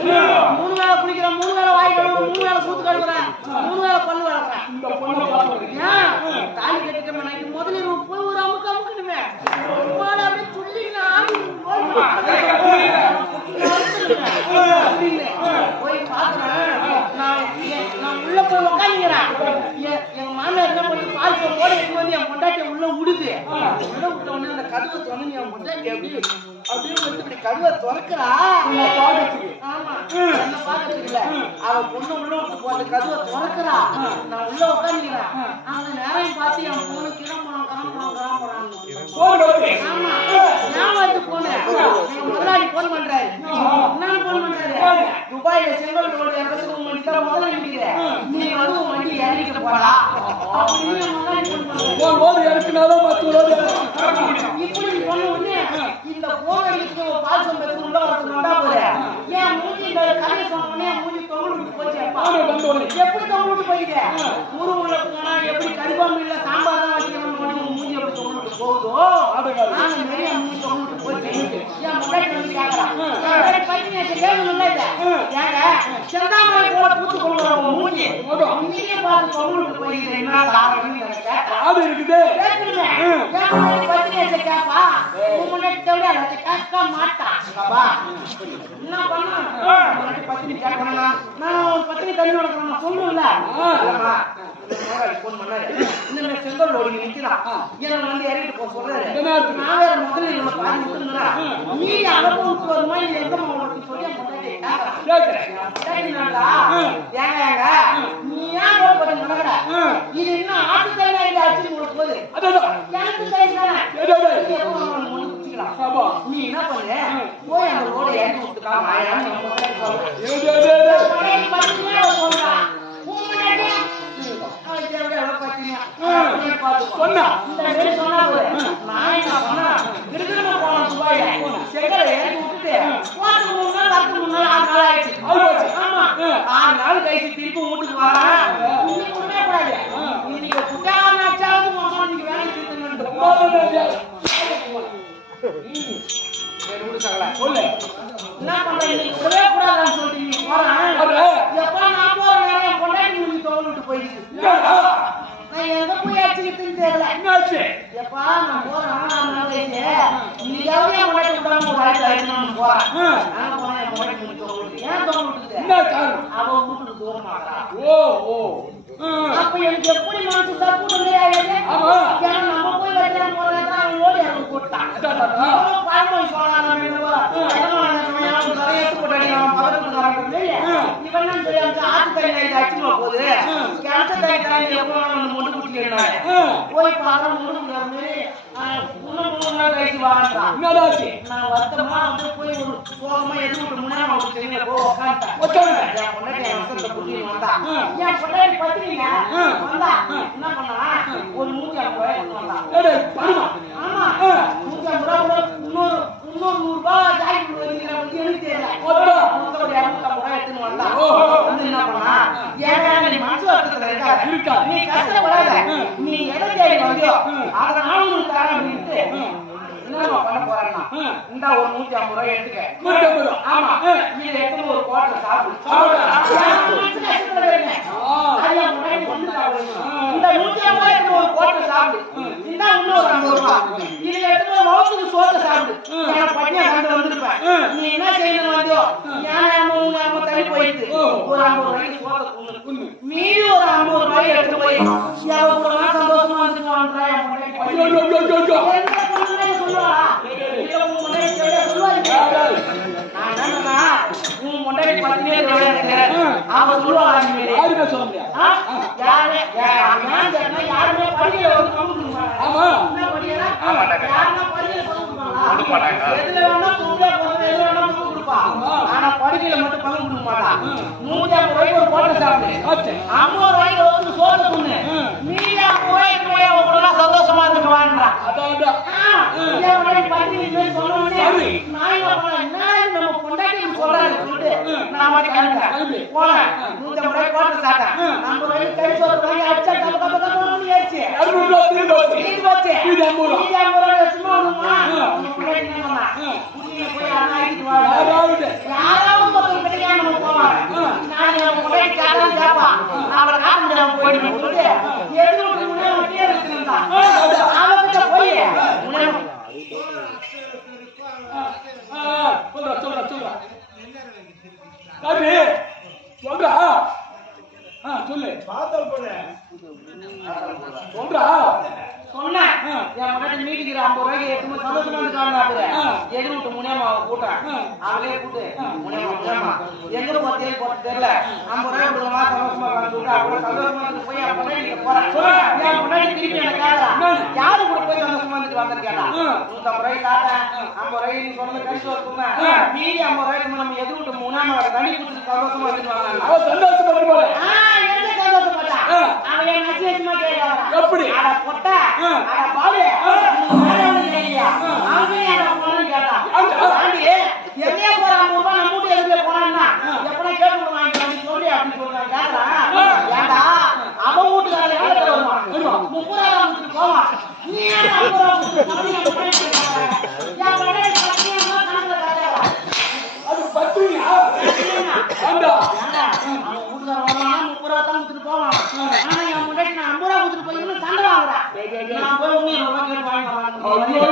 மூணு வேளை குளிக்கிறேன் மூணு வேளை வாய் கழுவுறேன் மூணு வேளை சூத்து கழுவுறேன் மூணு வேளை பல்லு வளர்க்குறேன் இந்த பொண்ணை நான் ஏன் தாலி கட்டிட்டோம் முதல்ல இவன் போய் ஒரு அமுக்கு அமுக்கணுமே போன அப்படியே துள்ளிக்கின்னு போய் பாக்குறேன் நான் நான் உள்ள போய் உட்காந்துக்கிறேன் எங்க மாமியார் என்ன பண்ணி பால் போட வந்து என் பொண்டாட்டிய உள்ள விடுது உள்ள விட்ட உடனே அந்த கதவை தொடங்கி என் பொண்டாட்டி எப்படி அப்படியே வந்து இப்படி திறக்கிறா. ஆமா. என்ன பாக்கிறதுக்கு இல்ல அவ பொண்ணு உள்ள விட்டு போட்டு கதவை திறக்கிறா. நான் உள்ள உட்காந்துக்கிறேன் அந்த நேரம் பார்த்து என் பொண்ணு கிளம்புறான் கிளம்புறான் கிளம்புறான் ஆமா. நான் வந்து போனேன் முதலாளி போன் பண்றாரு. என்ன போன் பண்றாரு? துபாயில செங்கல் ரோடு இடத்துக்கு உங்க வண்டி தான் முதல்ல நிக்குது நீ வந்து வண்டி இறங்கிட்டு அப்படின்னு முதலாளி போன் பண்றாரு. இப்படி சொன்ன உடனே இந்த போன் அடிக்கிறதுக்கு ஒரு பால் சம்பளத்துக்கு உள்ள வரது வந்தா போல ஏன் மூஞ்சி இந்த கதையை சொன்ன உடனே என் மூஞ்சி தொங்கல் போச்சு? எப்படி தொங்கல் போயிட்டு? ஊரு உள்ள போனா எப்படி கருவாம்பு இல்ல சாம்பார் தான் வைக்கணும் உன் மூஞ்சி எப்படி தொங்கல் போகுதோ? நாங்க நிறைய மூஞ்சி தொங்கல் போச்சு. என் முன்னாடி வந்து கேக்குறான் என் பையன் எனக்கு வேணும்ல இது? ஏங்க செந்தாமரை போல பூத்து கொண்டு வர உன் மூஞ்சி. நீங்க பார்த்து தொங்கல் போயிட்டு என்ன காரணம்னு எனக்கு கேட்டா? கேட்க மாட்டான் என்ன இருக்கு? கேட்கிறேன் இது இன்னும் ஆட்டுக்கல்ல அடிச்சு போகுது அதான் எனக்கு தெரியுதானே ஏய், ஏய், ஏய். ஆமா நீ என்ன பண்ணு போய் அந்த ரோட இறக்கி விட்டுக்கா மாயான்னு நம்ம முன்னாடி சொல்றேன். ஏய், ஏய், ஏய், ஏய். முன்னாடி பத்தினியா அவ சொல்றா. உன் முன்னாடி அவன் இதை விட எவ்வளவு பத்தினியா? அப்படியே பார்த்துக்கோ. சொன்னா இந்த மாதிரி சொன்னா போது, நான் என்ன பண்ணேன்? கிடுகிடுன்னு போனேன் துபாயில. செங்கலை இறக்கி விட்டுட்டு, போறதுக்கு மூணு நாள், வரதுக்கு மூணு நாள், ஆறு நாள் ஆயிடுச்சு. ஆறு போச்சு. ஆமா. நாள் கழிச்சு திருப்பி வீட்டுக்கு வரேன். இன்னைக்கு விடவே கூடாது. இன்னைக்கு புட்டானாச்சாவது மாமா இன்னைக்கு. சொல்லு என்ன பண்ற இன்னைக்கு விடவே கூடாதுன்னு சொல்லிட்டு நீ போறேன் வர்ற. எப்ப நான் போற நேரம் என் பொண்டாட்டி நீ தோல்விட்டு போயிடுச்சு? நான் எங்க போய் அடிச்சுக்கிட்டுன்னு தெரியல என்னாச்சு எப்பா நான் போறேன் நான் நாளைக்கு இன்னைக்காவது என் பொண்டாட்டி விடாம போறேன் ஆ. நான் போனேன் என் பொண்டாட்டி நீ தோல்விட்டு ஏன் தோல்விட்டு என்ன காரணம்? அவ வீட்டுக்கு தூரமாகறா ஓ ஓ. அப்ப எனக்கு எப்படி மனசு தப்பு இல்லையா ஆமா. நம்ம போய் வைக்கலாம் போறேன் அவன் ஓடி அவங்க போட்டான் பழமொழி சொல்றான் என்னவா இவன் தெரியாது ஆத்து தண்ணி ஐந்து அச்சுமா போகுது? கிணத்து தண்ணி தண்ணி எப்போ ஆ. போய் பாரு முண்டு குடிக்கிற மாதிரி ஆஹ், இன்னும் மூணு நாள் கழிச்சு நான் வருத்தமா வந்து போய் ஒரு சோகமா எது விட்டு முன்னாடி அவங்க தெரியுங்க போ உட்காந்துட்டேன் உட்காருங்க. என் பொண்டாட்டி என் வசந்த புரிஞ்சு வந்தா? ஆ. என் பொண்டாட்டி பத்திரிங்க ஆ. வந்தா? என்ன பண்ணா? ஒரு நூத்தி ஐம்பது ரூபாய் ஆமா. நூத்தி ஐம்பது ரூபாய் இன்னொரு இன்னொரு நூறு ரூபாய் வைக்கிறவங்களுக்கு எனக்கு தெரியல. ஒரு இருநூத்தி ஐம்பது ரூபாய் எடுத்துன்னு வந்தா. ஓஹோ. வந்து என்ன பண்ணா ஏன் நீ மனசு வருத்தத்துல இருக்காத இருக்கா. நீ கஷ்டப்படாத. நீ எதை தேடி வந்தியோ. அதை நானும் உனக்கு தரேன் அப்படின்ட்டு ம். என்னம்மா பண்ண போறேன்னா. இந்த ஒரு நூத்தி ஐம்பது ரூபாய் எடுத்துக்க நூத்தி ஐம்பது ரூபா. ஆமா ம். இதை எடுத்து ஒரு குவார்டர் சாப்பிடு சாப்பிடு. ஒரு சாப்பிடு ஐம்பது ரூபாய் இதை எடுத்து போய் வகுப்புக்கு சோத்தை சாப்பிடு. ம். நான் பட்டியா கண்டு வந்திருப்பேன் ம். நீ என்ன செய்யணும் வந்தியோ? ஞான அம்மா உங்க அம்மா தள்ளி போயிடுது ஓ. ஒரு ஐம்பது ரூபாய்க்கு சோத்தை கொண்டு உண்மை. மீதி ஒரு ஐம்பது ரூபாய் எடுத்து போய் எவ்வளவு கூட சந்தோஷமா இருந்துக்குவான்றா என் பொண்டாட்டி ஐயோ, பையன். சரியா சொல்லுவாங்க. யாருமே சொல்ல முடியாது? யாரு? யாருமே படிக்கல வந்து பங்கு கொடுப்பாங்க. ஆமா என்ன படிக்கிறா? யாருன்னா படிக்கல பங்கு கொடுப்பாங்களா? எதுல வேணா பொம்பளை பொண்ணு எதுல வேணா பங்கு கொடுப்பா. ஆனா படிக்கல மட்டும் பங்கு கொடுக்க மாட்டா. நூத்தி ஐம்பது ரூபாய்க்கு ஒரு கோட்டை சாப்பிடு. ஆச்சு ஐம்பது ரூபாய்க்கு வந்து சோறு துண்ணு. ம். மீதி ஐம்பது ரூபாய்க்கு போய் அவ கூட எல்லாம் சந்தோஷமா இருந்துக்குவான்றா. அதான் சொல்றாங்க சொல்லிட்டு, நான் கிளம்பிட்டேன். போனேன். நூத்தி ஐம்பது கோட்டை கறி சோறு வாங்கி அடிச்சா ஏறிச்சு. தீர்ந்து போச்சு. ஐம்பது ரூபாய் சும்மா போய். சொல்றா. சொல்லு. பார்த்தா சொல்றா. சொன்னேன். என் மகன் ரூபாய்க்கு எட்டு சந்தோஷமா இருக்காங்க எதிர் விட்டு முனியம்மாவை கூட்டேன் அவளே கூட்டு. முனியம்மா முனியம்மா. போட்டு தெரியல. ஐம்பது ரூபாய் சந்தோஷமா சந்தோஷமா இருந்து போய் என் பொண்ணை நீங்க சந்தோஷமா இருந்துட்டு வந்து நூத்தம்பது ரூபாய் தாத்தேன் ஐம்பது ரூபாய் நீ சொன்ன கழிச்சு ஐம்பது ரூபாய்க்கு நம்ம எதிர் விட்டு முனியம்மாவோட சந்தோஷமா இருந்துட்டு சந்தோஷமா எப்படி? அட பொட்டா, அட பாலு, நீ வேற ஒண்ணும் கேட்கலையா? அவன் ஏன் அட போனேன்னு கேட்டான். ஆண்டி, எங்கேயோ போற ஐம்பது ரூபாய் நம்ம வீட்டு எதுலயே போனான்னா, எப்படா கேட்டு வாங்கிக்கலாம்னு சொல்லி அப்படின்னு அவன் செய்ய வருவான். முப்பது ரூபா கொடுத்துட்டு போவான். நீ ஏன் ஐம்பது ரூபா நான் ஐம்பது ரூபா கொடுத்துட்டு போய் இன்னும் சண்டை வாங்குறா. நான் போய் உண்மையை ஒரு ரூபா கேட்டு வாங்கிட்டு வரலாம்னு ஐயோ ஐயோ ஐயோ